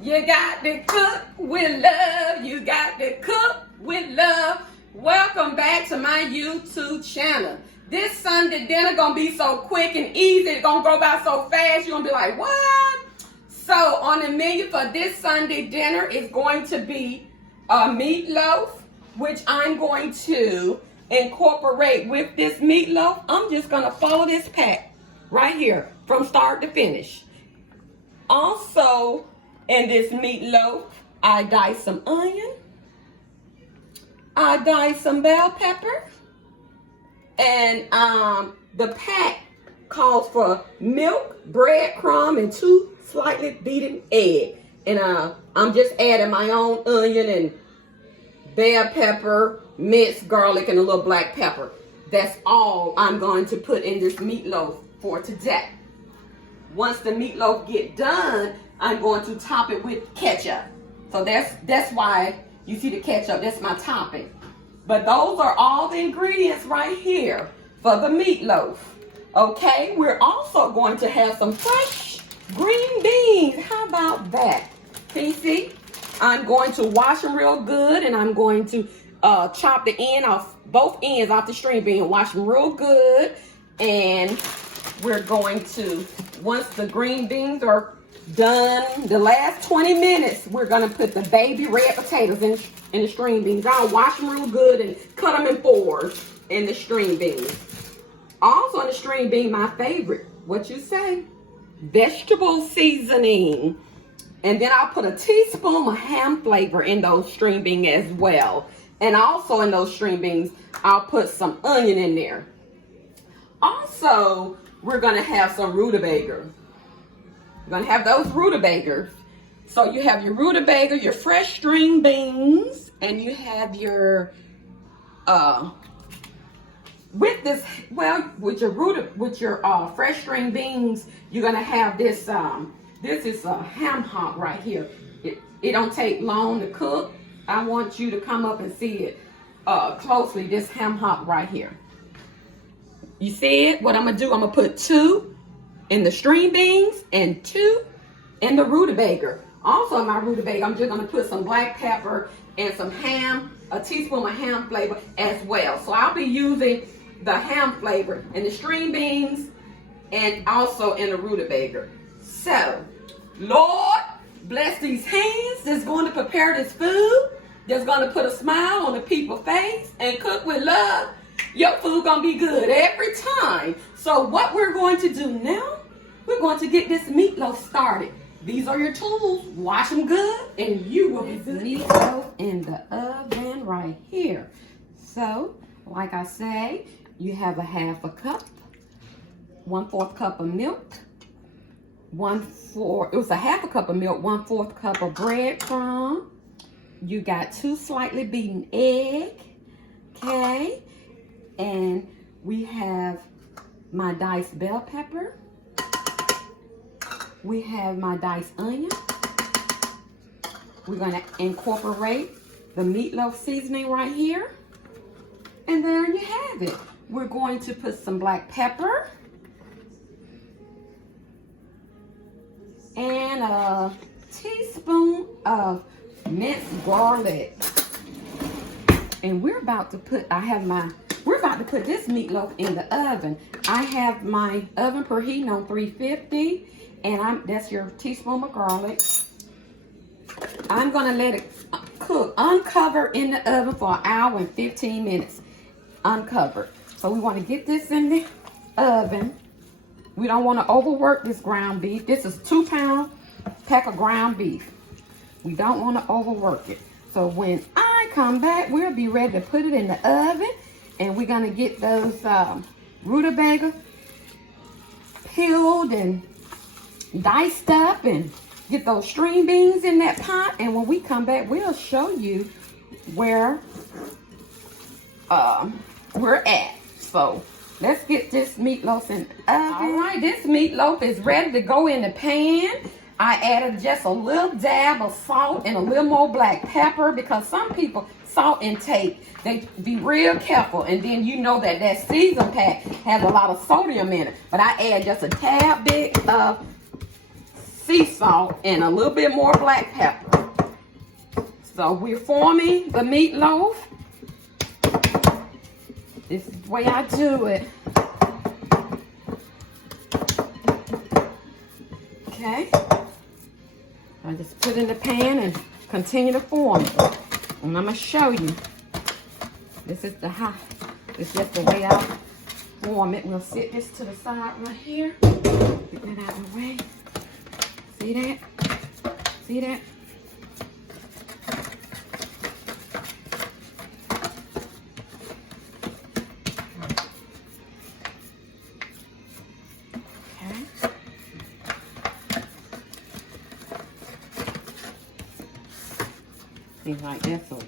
You got to cook with love. You got to cook with love. Welcome back to my YouTube channel. This Sunday dinner gonna be so quick and easy. It's gonna go by so fast. You're gonna be like, what? So on the menu for this Sunday dinner is going to be a meatloaf, which I'm going to incorporate with this meatloaf. I'm just gonna follow this pack right here from start to finish. Also, in this meatloaf, I dice some onion, I dice some bell pepper, and the pack calls for milk, breadcrumb, and 2 slightly beaten eggs. And I'm just adding my own onion and bell pepper, minced garlic, and a little black pepper. That's all I'm going to put in this meatloaf for today. Once the meatloaf get done, I'm going to top it with ketchup. So that's why you see the ketchup. That's my topping. But those are all the ingredients right here for the meatloaf. Okay, we're also going to have some fresh green beans. How about that? See? I'm going to wash them real good, and I'm going to chop the end off, both ends off the string bean, wash them real good. And we're going to, once the green beans are done, the last 20 minutes, we're gonna put the baby red potatoes in the string beans. I'll wash them real good and cut them in 4s in the string beans. Also in the string bean, my favorite, what you say? Vegetable seasoning. And then I'll put a teaspoon of ham flavor in those string beans as well. And also in those string beans, I'll put some onion in there. Also, we're gonna have some rutabagas. We're gonna have those rutabagas. So you have your rutabaga, your fresh string beans, and you have your with your fresh string beans, you're gonna have this this is a ham hock right here. It don't take long to cook. I want you to come up and see it closely, this ham hock right here. You see it? What I'm gonna do, I'm gonna put 2 in the string beans and 2 in the rutabaga. Also in my rutabaga, I'm just gonna put some black pepper and some ham, a teaspoon of ham flavor as well. So I'll be using the ham flavor in the string beans and also in the rutabaga. So, Lord, bless these hands that's going to prepare this food, that's gonna put a smile on the people's face and cook with love. Your food gonna be good every time. So what we're going to do now, we're going to get this meatloaf started. These are your tools. Wash them good, and you will be good. Meatloaf in the oven right here. So, like I say, you have a half a cup, 1/4 cup of milk, it was a half a cup of milk, 1/4 cup of breadcrumb. You got 2 slightly beaten eggs, okay? And we have my diced bell pepper. We have my diced onion. We're gonna incorporate the meatloaf seasoning right here. And there you have it. We're going to put some black pepper and a teaspoon of minced garlic. And we're about to put, we're about to put this meatloaf in the oven. I have my oven preheating on 350, and that's your teaspoon of garlic. I'm gonna let it cook, uncover in the oven for 1 hour and 15 minutes, uncovered. So we wanna get this in the oven. We don't wanna overwork this ground beef. This is 2-pound pack of ground beef. We don't wanna overwork it. So when I come back, we'll be ready to put it in the oven. And we're gonna get those rutabaga peeled and diced up and get those string beans in that pot. And when we come back, we'll show you where we're at. So let's get this meatloaf in the oven. All right, this meatloaf is ready to go in the pan. I added just a little dab of salt and a little more black pepper because some people salt intake, they be real careful, and then you know that season pack has a lot of sodium in it. But I add just a tad bit of sea salt and a little bit more black pepper. So we're forming the meatloaf. This is the way I do it. Okay. I just put it in the pan and continue to form it. And I'm gonna show you. This is just the way I form it. We'll sit this to the side right here. Get that out of the way. See that? See that? Okay. Seems like that's about.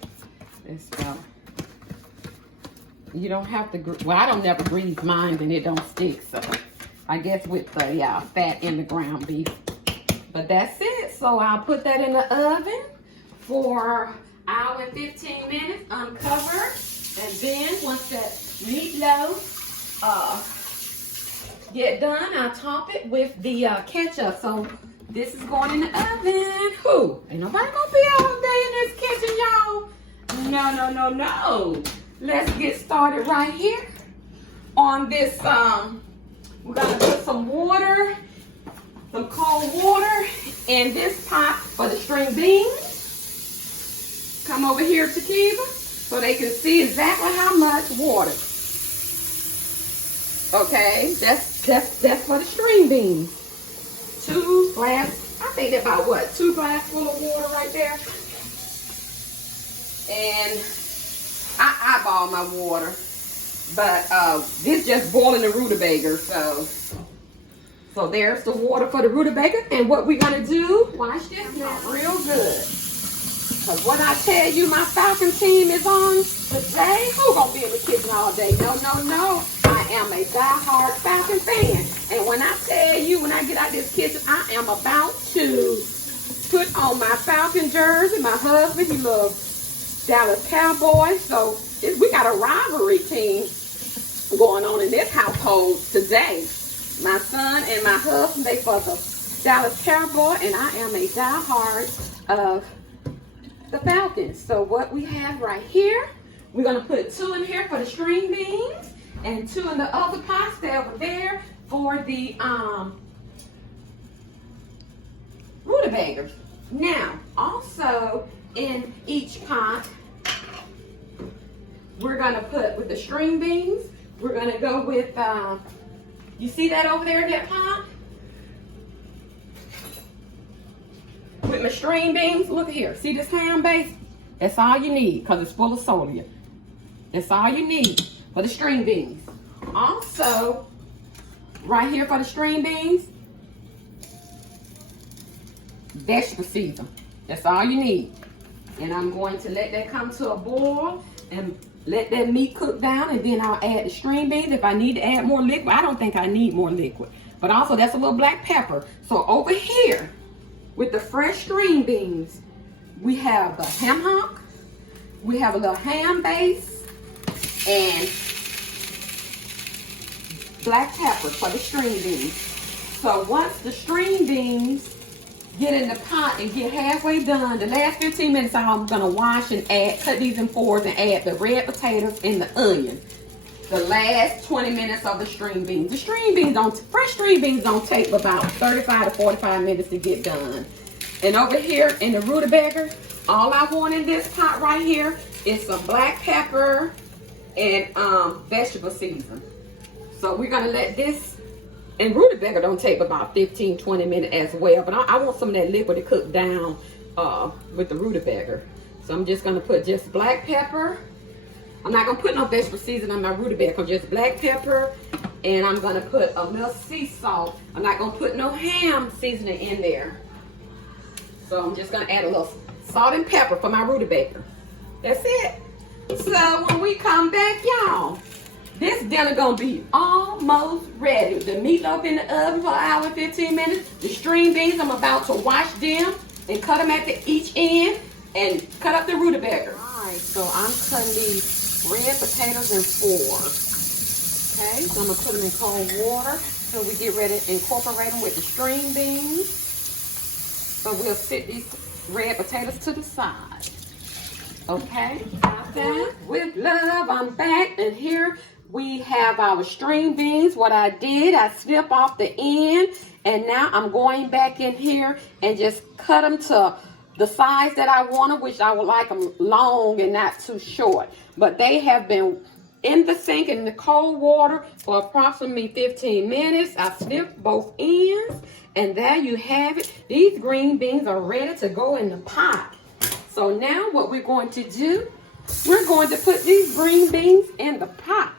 You don't have to, well, I don't never grease mine and it don't stick, so I guess with the fat in the ground beef. But that's it. So I'll put that in the oven for an hour and 15 minutes uncovered. And then once that meatloaf get done, I'll top it with the ketchup. So this is going in the oven. Who? Ain't nobody gonna be all day in this kitchen, y'all. No, no, no, no. Let's get started right here on this. We're gonna put some water, some cold water in this pot for the string beans. Come over here, Takiba, so they can see exactly how much water. Okay, that's for the string beans. 2 glass, I think they're about what? 2 glasses full of water right there. And I eyeball my water, but this just boiling the rutabaga. So there's the water for the rutabaga. And what we're gonna do, watch this now, real good. Cause when I tell you my Falcon team is on today, who gonna be in the kitchen all day? No, no, no. I am a diehard Falcon fan. And when I tell you, when I get out this kitchen, I am about to put on my Falcon jersey. My husband, he loves Dallas Cowboys, so we got a rivalry team going on in this household today. My son and my husband, they for the Dallas Cowboy, and I am a diehard of the Falcons. So what we have right here, we're gonna put 2 in here for the string beans, and 2 in the other pot, stay over there for the rutabagas. Now, also in each pot, we're gonna put with the string beans, we're gonna go with, you see that over there, that pot? With my string beans, look here, see this ham base? That's all you need, because it's full of sodium. That's all you need for the string beans. Also, right here for the string beans, vegetable season. That's all you need. And I'm going to let that come to a boil and let that meat cook down, and then I'll add the string beans. If I need to add more liquid, I don't think I need more liquid. But also, that's a little black pepper. So over here, with the fresh string beans, we have the ham hock, we have a little ham base, and black pepper for the string beans. So once the string beans get in the pot and get halfway done, the last 15 minutes I'm gonna wash and cut these in 4s and add the red potatoes and the onion. The last 20 minutes of the string beans. The string beans fresh string beans don't take about 35 to 45 minutes to get done. And over here in the rutabaga, all I want in this pot right here is some black pepper and vegetable season. So we're gonna let this. And rutabaga don't take about 15, 20 minutes as well. But I want some of that liquid to cook down with the rutabaga. So I'm just gonna put just black pepper. I'm not gonna put no vegetable seasoning on my rutabaga, just black pepper. And I'm gonna put a little sea salt. I'm not gonna put no ham seasoning in there. So I'm just gonna add a little salt and pepper for my rutabaga. That's it. So when we come back, y'all, this dinner gonna be almost ready. The meatloaf in the oven for an hour and 15 minutes. The string beans, I'm about to wash them and cut them at each end and cut up the rutabaga. All right, so I'm cutting these red potatoes in 4s. Okay, so I'm gonna put them in cold water so we get ready to incorporate them with the string beans. So we'll sit these red potatoes to the side. Okay, got that. With love, I'm back, and here we have our string beans. What I did, I snipped off the end, and now I'm going back in here and just cut them to the size that I wanted, which I would like them long and not too short. But they have been in the sink in the cold water for approximately 15 minutes. I snipped both ends, and there you have it. These green beans are ready to go in the pot. So now what we're going to do, we're going to put these green beans in the pot.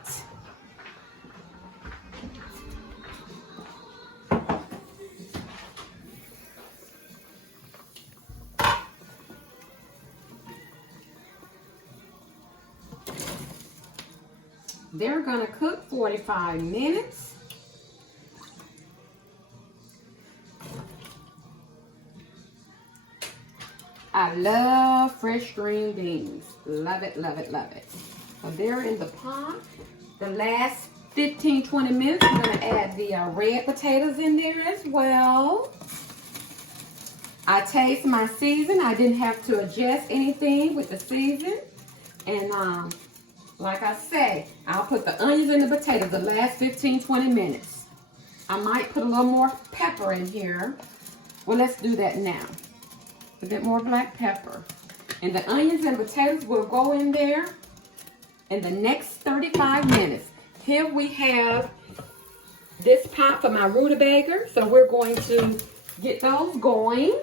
They're gonna cook 45 minutes. I love fresh green beans. Love it, love it, love it. So they're in the pot. The last 15-20 minutes, we're gonna add the red potatoes in there as well. I taste my season. I didn't have to adjust anything with the season. And like I say, I'll put the onions and the potatoes the last 15-20 minutes. I might put a little more pepper in here. Well, let's do that now. A bit more black pepper. And the onions and potatoes will go in there in the next 35 minutes. Here we have this pot for my rutabaga. So we're going to get those going.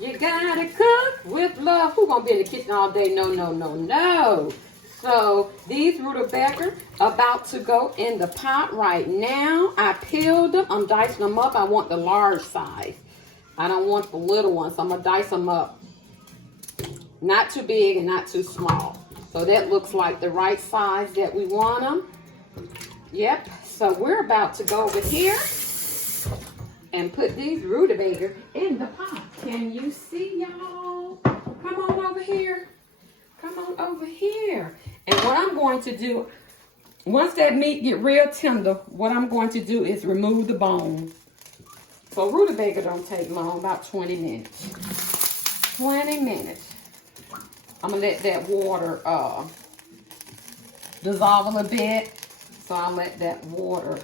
You gotta cook with love. Who's gonna be in the kitchen all day? No, no, no, no. So these rutabaga are about to go in the pot right now. I peeled them. I'm dicing them up. I want the large size. I don't want the little ones. So I'm gonna dice them up. Not too big and not too small. So that looks like the right size that we want them. Yep. So we're about to go over here and put these rutabaga in the pot. Can you see, y'all? Come on over here. Come on over here. And what I'm going to do, once that meat get real tender, what I'm going to do is remove the bones. So rutabaga don't take long, about 20 minutes. 20 minutes. I'm going to let that water dissolve a little bit. So I'll let that water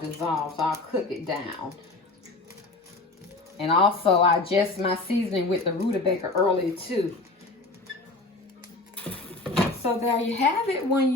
dissolve. So I'll cook it down. And also I adjust my seasoning with the rutabaga earlier too. So there you have it. When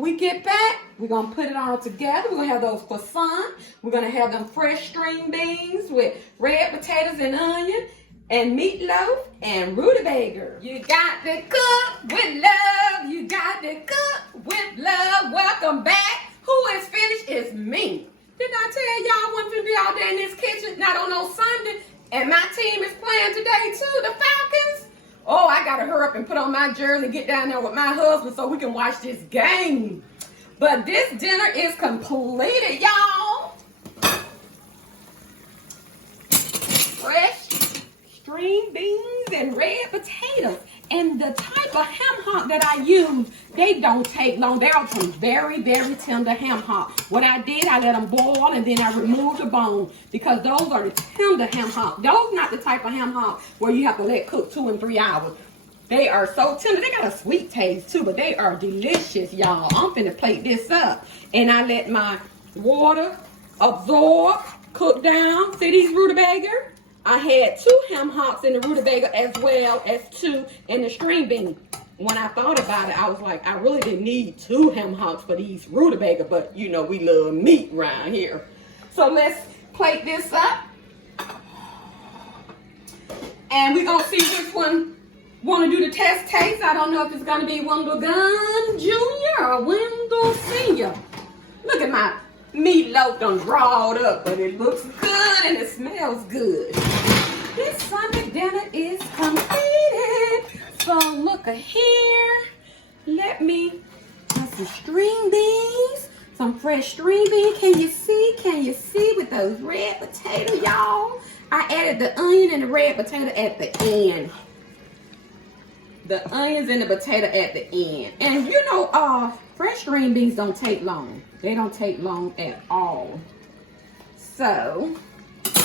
we get back, we're gonna put it all together. We're gonna have those croissants. We're gonna have them fresh string beans with red potatoes and onion and meatloaf and rutabaga. You got to cook with love. You got to cook with love. Welcome back. Who is finished? It's me. Didn't I tell y'all I wasn't gonna be out there in this kitchen, not on no Sunday? And my team is playing today too, the Falcons. Oh, I gotta hurry up and put on my jersey and get down there with my husband so we can watch this game. But this dinner is completed, y'all. Fresh string beans and red potatoes. And the type of ham hock that I use, they don't take long. They are some very, very tender ham hock. What I did, I let them boil and then I removed the bone because those are the tender ham hock. Those not the type of ham hock where you have to let cook 2 and 3 hours. They are so tender. They got a sweet taste too, but they are delicious, y'all. I'm finna plate this up. And I let my water absorb, cook down. See these rutabaga? I had 2 ham hocks in the rutabaga as well as 2 in the string bean. When I thought about it, I was like, I really didn't need 2 ham hocks for these rutabaga, but you know, we love meat around here. So let's plate this up. And we're gonna see which one wanna do the test taste. I don't know if it's gonna be Wendell Gunn Jr. or Wendell Sr. Look at my meatloaf done drawed up, but it looks good and it smells good. This Sunday dinner is completed. So look here. Let me have some string beans, some fresh string beans. Can you see? Can you see with those red potatoes, y'all? I added the onion and the red potato at the end. The onions and the potato at the end. And you know, fresh green beans don't take long. They don't take long at all. So,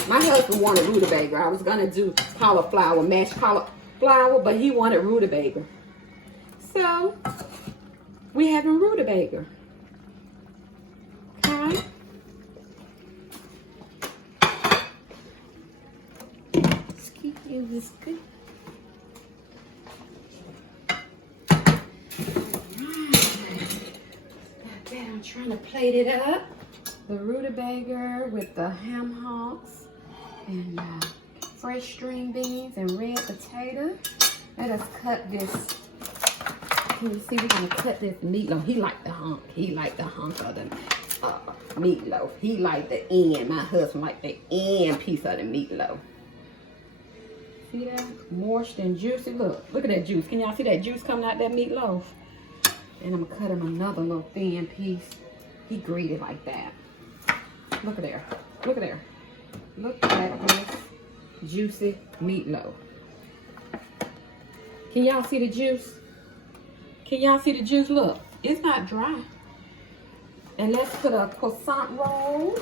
my husband wanted rutabaga. I was gonna do cauliflower, mashed cauliflower, but he wanted rutabaga. So, we having rutabaga. Okay. Just keep you this good. I'm trying to plate it up. The rutabaga with the ham hocks and fresh string beans and red potato. Let us cut this. Can you see we're gonna cut this meatloaf? He liked the hunk. He liked the hunk of the meatloaf. He liked the end. My husband liked the end piece of the meatloaf. See that? Moist and juicy. Look at that juice. Can y'all see that juice coming out that meatloaf? And I'm gonna cut him another little thin piece. He greedy like that. Look at there. Look at there. Look at this juicy meatloaf. Can y'all see the juice? Can y'all see the juice? Look, it's not dry. And let's put a croissant roll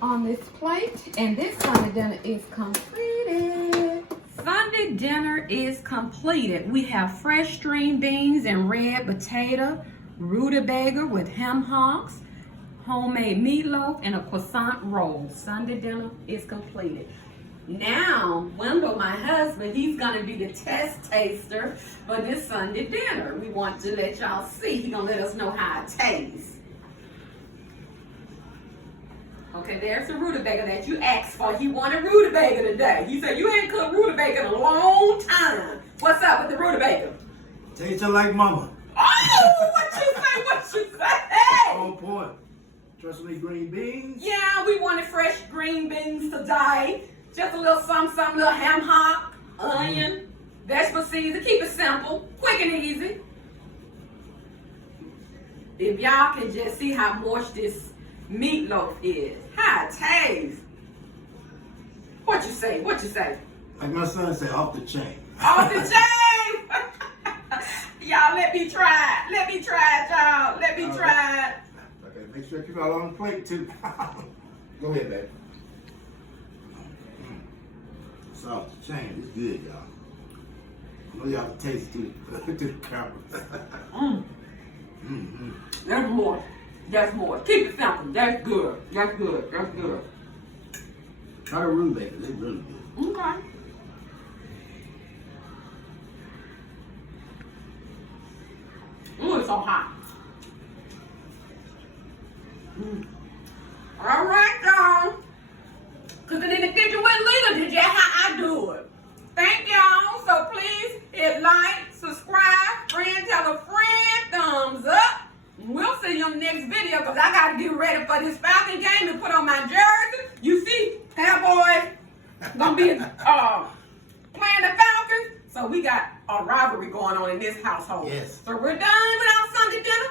on this plate. And this Sunday dinner is completed. Sunday dinner is completed. We have fresh string beans and red potato, rutabaga with ham hocks, homemade meatloaf, and a croissant roll. Sunday dinner is completed. Now, Wendell, my husband, he's going to be the test taster for this Sunday dinner. We want to let y'all see. He's going to let us know how it tastes. Okay, there's the rutabaga that you asked for. He wanted rutabaga today. He said, you ain't cooked rutabaga in a long time. What's up with the rutabaga? Tastes like mama. Oh, what you say, what you say? On point. Trust me, green beans. Yeah, we wanted fresh green beans today. Just a little something, little ham hock, onion, vegetable seasoning. Keep it simple, quick and easy. If y'all can just see how moist this meatloaf is. How it tastes. What you say? What you say? Like my son said, off the chain. Off the chain! Y'all, let me try it. Let me try it, y'all. Let me try it. Okay, make sure you keep it all on the plate, too. Go ahead, baby. It's off the chain. It's good, y'all. I know y'all can taste it to the camera. There's more. That's more. Keep it simple. That's good. That's good. That's good. Try the rutabaga. It's really good. Okay. Ooh, it's so hot. All right, y'all. Cooking in the kitchen with Leila. Did you hear how I do it? Thank y'all. So please hit like, subscribe, friend, tell a friend, thumbs up. We'll see you on the next video because I got to get ready for this Falcon game and put on my jersey. You see, Cowboys going to be playing the Falcons. So we got a rivalry going on in this household. Yes. So we're done with our Sunday dinner.